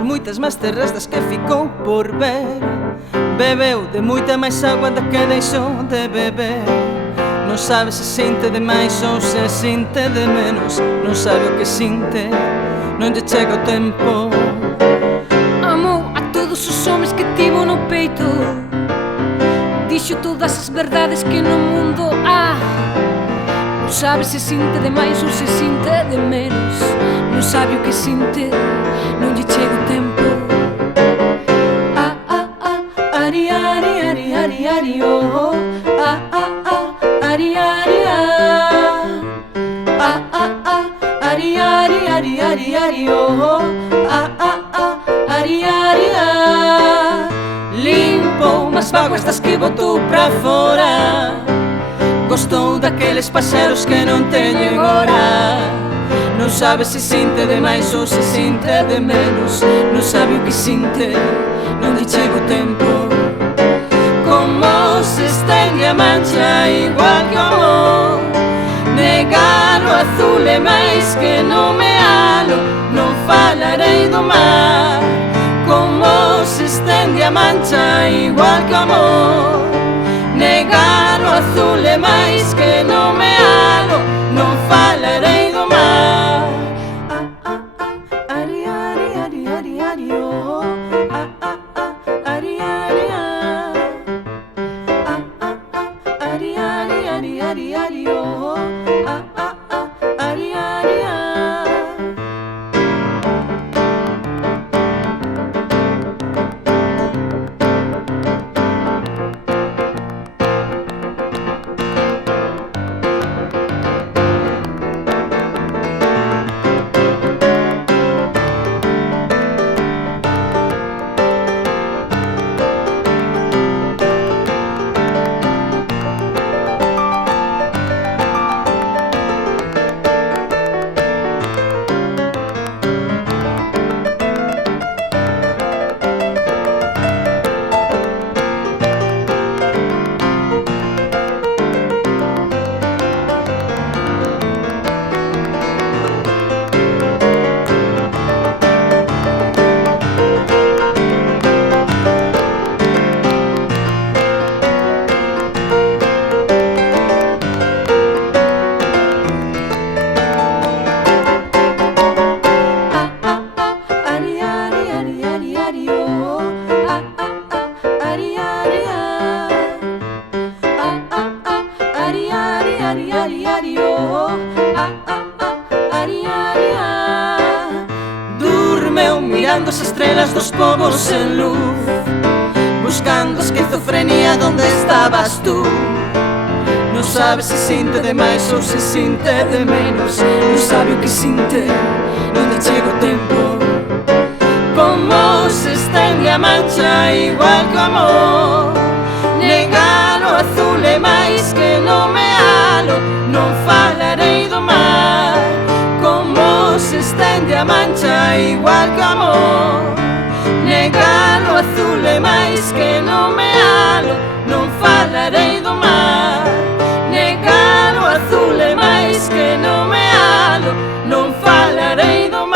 por moitas máis terras das que ficou por ver. Bebeu de moita máis agua da que deixou de beber. Non sabe se sinte de máis ou se sinte de menos. Non sabe o que sinte, non lle chega o tempo. Amou a todos os homes que tivo no peito, dixo todas as verdades que no mundo há. Non sabe se sinte de máis ou se sinte de menos. Non sabe o que sinte, non lle chega o tempo. Ari, ari, ari, ari, ari, oh. Ari, ari, ari, ari, ari, ari, ari, oh. Ari, ari, Limpou mas vaguas das que botou pra fora. Gostou daqueles paxeros que non teñen hora. Non sabe se sinte de máis ou se sinte de menos. Non sabe o que sinte, non lle chega o tempo. Como se estende a mancha igual que o amor. Negar o azul é máis que nomealo. Non falarei do mar. Como se estende a mancha igual que o amor. Negar o azul é máis que nomealo. Non falarei do mar. Ari, ari, ari, ari, ari, oh. Ari, ari, ari, ari, ari, ari, ari, oh. Ari, ari, Durmeu mirando as estrelas dos povos en luz, buscando a esquizofrenia donde estabas tú. Non sabe se sinte de máis ou se sinte de menos. Non sabe o que sinte, non lle chega o tempo. Como se estende a mancha igual que o amor. Negar o azul é máis que nomealo. Non falarei do mar. Como se estende a mancha igual que o amor. Negar o azul é máis que nomealo. Non falarei do mar. Negar o azul é máis que nomealo. Non falarei do mar.